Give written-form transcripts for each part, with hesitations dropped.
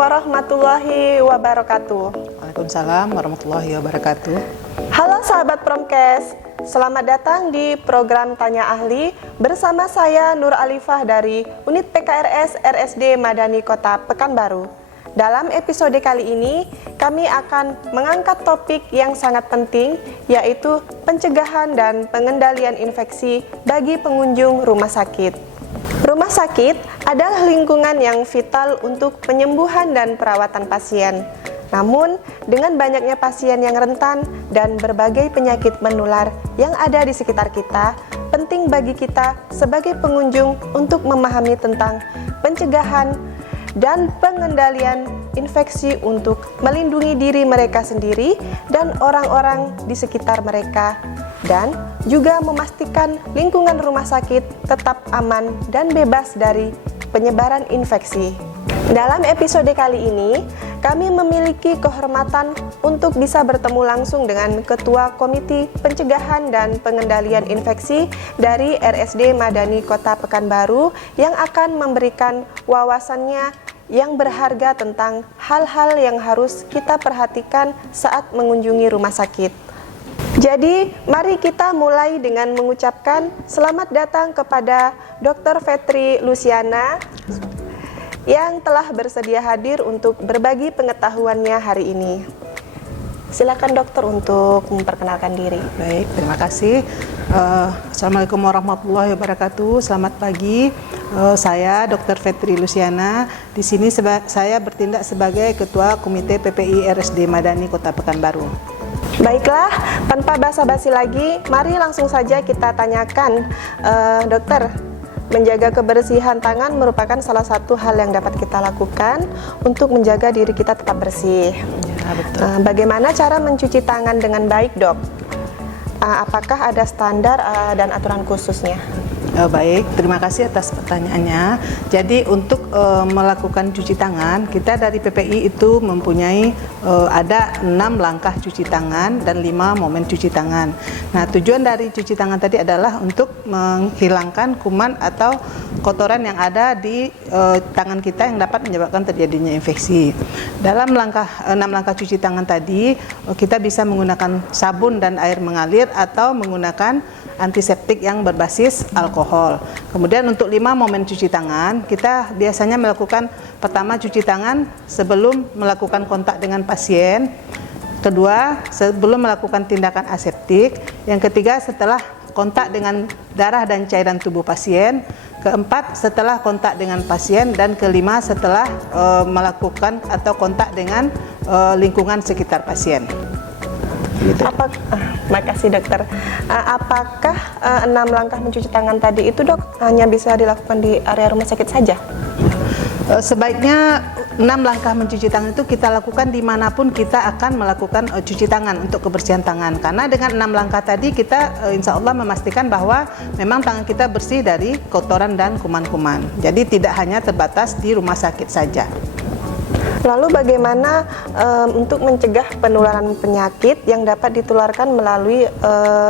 warahmatullahi wabarakatuh. Waalaikumsalam warahmatullahi wabarakatuh. Halo sahabat Promkes, selamat datang di program Tanya Ahli bersama saya Nur Alifah dari Unit PKRS RSD Madani Kota Pekanbaru. Dalam episode kali ini, kami akan mengangkat topik yang sangat penting, yaitu pencegahan dan pengendalian infeksi bagi pengunjung rumah sakit. Rumah sakit adalah lingkungan yang vital untuk penyembuhan dan perawatan pasien. Namun, dengan banyaknya pasien yang rentan dan berbagai penyakit menular yang ada di sekitar kita, penting bagi kita sebagai pengunjung untuk memahami tentang pencegahan dan pengendalian infeksi untuk melindungi diri mereka sendiri dan orang-orang di sekitar mereka, dan juga memastikan lingkungan rumah sakit tetap aman dan bebas dari penyebaran infeksi. Dalam episode kali ini, kami memiliki kehormatan untuk bisa bertemu langsung dengan Ketua Komite Pencegahan dan Pengendalian Infeksi dari RSD Madani Kota Pekanbaru yang akan memberikan wawasannya yang berharga tentang hal-hal yang harus kita perhatikan saat mengunjungi rumah sakit. Jadi, mari kita mulai dengan mengucapkan selamat datang kepada Dr. Fetri Luciana yang telah bersedia hadir untuk berbagi pengetahuannya hari ini. Silakan dokter untuk memperkenalkan diri. Baik, terima kasih. Assalamualaikum warahmatullahi wabarakatuh. Selamat pagi. Saya Dr. Fetri Luciana. Di sini saya bertindak sebagai Ketua Komite PPI RSD Madani Kota Pekanbaru. Baiklah, tanpa basa-basi lagi, mari langsung saja kita tanyakan, dokter. Menjaga kebersihan tangan merupakan salah satu hal yang dapat kita lakukan untuk menjaga diri kita tetap bersih. Ya, betul. Bagaimana cara mencuci tangan dengan baik, dok? Apakah ada standar dan aturan khususnya? Baik, terima kasih atas pertanyaannya. Jadi untuk melakukan cuci tangan, kita dari PPI itu mempunyai ada 6 langkah cuci tangan dan 5 momen cuci tangan. Nah, tujuan dari cuci tangan tadi adalah untuk menghilangkan kuman atau kotoran yang ada di tangan kita yang dapat menyebabkan terjadinya infeksi. Dalam 6 langkah cuci tangan tadi, kita bisa menggunakan sabun dan air mengalir atau menggunakan antiseptik yang berbasis alkohol. Kemudian untuk 5 momen cuci tangan, kita biasanya melakukan pertama cuci tangan sebelum melakukan kontak dengan pasien, kedua sebelum melakukan tindakan aseptik, yang ketiga setelah kontak dengan darah dan cairan tubuh pasien, keempat setelah kontak dengan pasien, dan kelima setelah melakukan atau kontak dengan lingkungan sekitar pasien. Gitu. Makasih dokter. Apakah 6 langkah mencuci tangan tadi itu, dok, hanya bisa dilakukan di area rumah sakit saja? Sebaiknya 6 langkah mencuci tangan itu kita lakukan dimanapun kita akan melakukan cuci tangan untuk kebersihan tangan. Karena dengan 6 langkah tadi kita insya Allah memastikan bahwa memang tangan kita bersih dari kotoran dan kuman-kuman. Jadi tidak hanya terbatas di rumah sakit saja. Lalu bagaimana untuk mencegah penularan penyakit yang dapat ditularkan melalui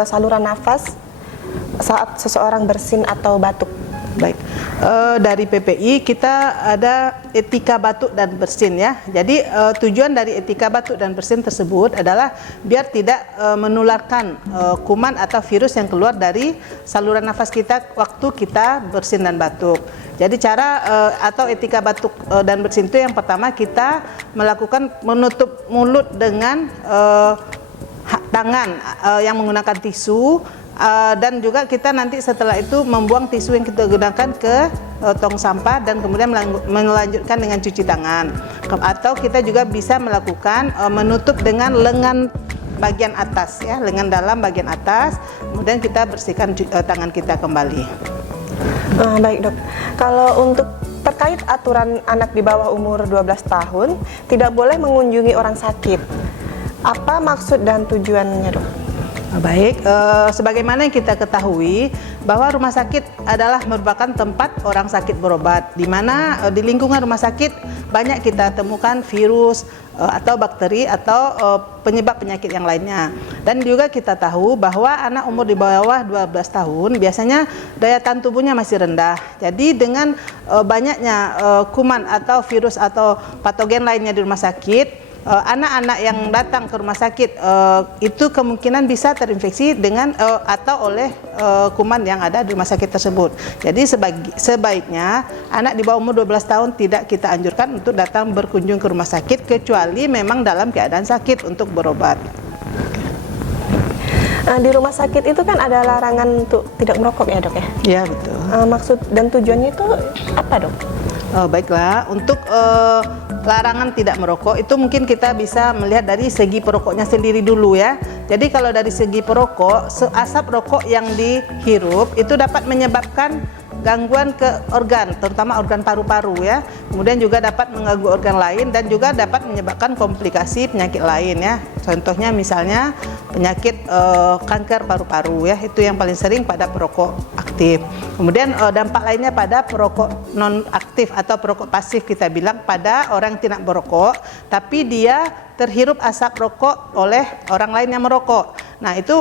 saluran nafas saat seseorang bersin atau batuk? Baik, dari PPI kita ada etika batuk dan bersin ya. Jadi tujuan dari etika batuk dan bersin tersebut adalah biar tidak menularkan kuman atau virus yang keluar dari saluran nafas kita waktu kita bersin dan batuk. Jadi cara atau etika batuk dan bersin itu yang pertama kita melakukan menutup mulut dengan tangan yang menggunakan tisu. Dan juga kita nanti setelah itu membuang tisu yang kita gunakan ke tong sampah dan kemudian melanjutkan dengan cuci tangan. Atau kita juga bisa melakukan menutup dengan lengan bagian atas ya, lengan dalam bagian atas, kemudian kita bersihkan tangan kita kembali. Baik dok, kalau untuk terkait aturan anak di bawah umur 12 tahun tidak boleh mengunjungi orang sakit, apa maksud dan tujuannya, dok? Baik, sebagaimana yang kita ketahui bahwa rumah sakit adalah merupakan tempat orang sakit berobat, di mana di lingkungan rumah sakit banyak kita temukan virus atau bakteri atau penyebab penyakit yang lainnya. Dan juga kita tahu bahwa anak umur di bawah 12 tahun biasanya daya tahan tubuhnya masih rendah. Jadi dengan banyaknya kuman atau virus atau patogen lainnya di rumah sakit, anak-anak yang datang ke rumah sakit itu kemungkinan bisa terinfeksi dengan atau oleh kuman yang ada di rumah sakit tersebut. Jadi sebaiknya anak di bawah umur 12 tahun tidak kita anjurkan untuk datang berkunjung ke rumah sakit kecuali memang dalam keadaan sakit untuk berobat. Di rumah sakit itu kan ada larangan untuk tidak merokok ya dok ya? Iya betul. Maksud dan tujuannya itu apa dok? Baiklah, untuk larangan tidak merokok itu mungkin kita bisa melihat dari segi perokoknya sendiri dulu ya. Jadi kalau dari segi perokok, asap rokok yang dihirup itu dapat menyebabkan gangguan ke organ, terutama organ paru-paru ya. Kemudian juga dapat mengganggu organ lain dan juga dapat menyebabkan komplikasi penyakit lain ya. Contohnya misalnya penyakit kanker paru-paru ya, itu yang paling sering pada perokok aktif. Kemudian dampak lainnya pada perokok non aktif atau perokok pasif, kita bilang pada orang yang tidak merokok tapi dia terhirup asap rokok oleh orang lain yang merokok. Nah itu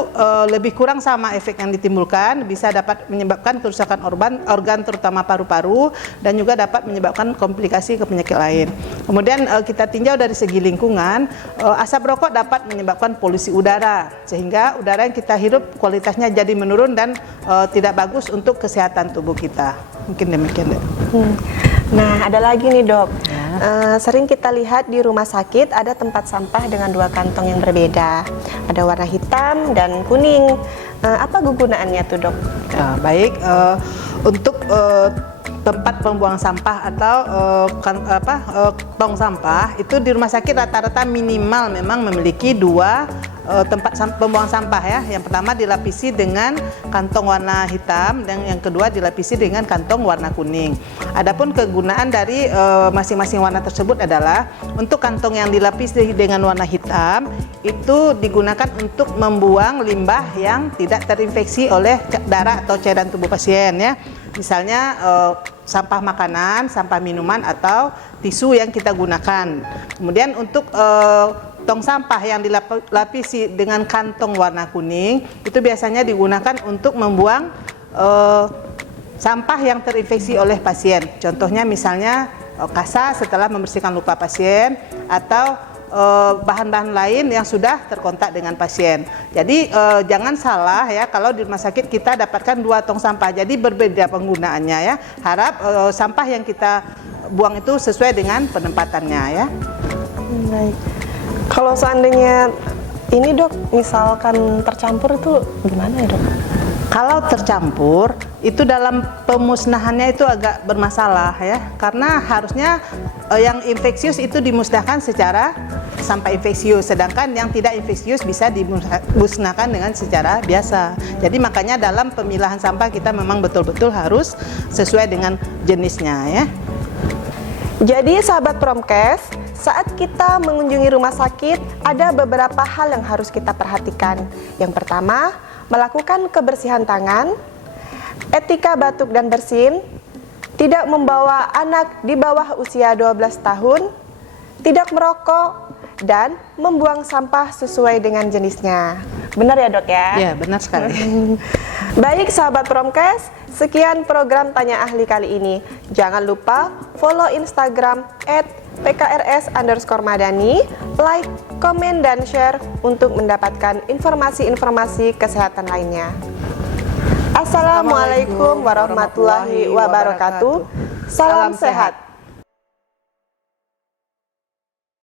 lebih kurang sama efek yang ditimbulkan, bisa dapat menyebabkan kerusakan organ terutama paru-paru dan juga dapat menyebabkan komplikasi ke penyakit lain. Kemudian kita tinjau dari segi lingkungan, asap rokok dapat menyebabkan polusi udara sehingga udara yang kita hirup kualitasnya jadi menurun dan tidak bagus untuk kesehatan tubuh kita. Mungkin demikian deh. Nah ada lagi nih dok. Sering kita lihat di rumah sakit ada tempat sampah dengan dua kantong yang berbeda, ada warna hitam dan kuning. Apa kegunaannya tuh dok? Baik, untuk tempat pembuangan sampah atau tong sampah itu di rumah sakit rata-rata minimal memang memiliki dua tempat pembuangan sampah ya. Yang pertama dilapisi dengan kantong warna hitam dan yang kedua dilapisi dengan kantong warna kuning. Adapun kegunaan dari masing-masing warna tersebut adalah untuk kantong yang dilapisi dengan warna hitam itu digunakan untuk membuang limbah yang tidak terinfeksi oleh darah atau cairan tubuh pasien ya. Misalnya sampah makanan, sampah minuman atau tisu yang kita gunakan. Kemudian untuk tong sampah yang dilapisi dengan kantong warna kuning itu biasanya digunakan untuk membuang sampah yang terinfeksi oleh pasien. Contohnya misalnya kasa setelah membersihkan luka pasien atau bahan-bahan lain yang sudah terkontak dengan pasien. Jadi jangan salah ya kalau di rumah sakit kita dapatkan dua tong sampah. Jadi berbeda penggunaannya ya. Harap sampah yang kita buang itu sesuai dengan penempatannya ya. Baik. Kalau seandainya ini dok, misalkan tercampur itu gimana ya dok? Kalau tercampur itu dalam pemusnahannya itu agak bermasalah ya, karena harusnya yang infeksius itu dimusnahkan secara sampah infeksius, sedangkan yang tidak infeksius bisa dimusnahkan dengan secara biasa. Jadi makanya dalam pemilahan sampah kita memang betul-betul harus sesuai dengan jenisnya ya. Jadi sahabat Promkes, saat kita mengunjungi rumah sakit ada beberapa hal yang harus kita perhatikan. Yang pertama, melakukan kebersihan tangan, etika batuk dan bersin, tidak membawa anak di bawah usia 12 tahun, tidak merokok, dan membuang sampah sesuai dengan jenisnya. Benar ya dok ya? Ya, benar sekali. Baik sahabat Promkes, sekian program Tanya Ahli kali ini. Jangan lupa follow Instagram @pkrs_madani, like, komen, dan share untuk mendapatkan informasi-informasi kesehatan lainnya. Assalamualaikum warahmatullahi wabarakatuh. Salam sehat.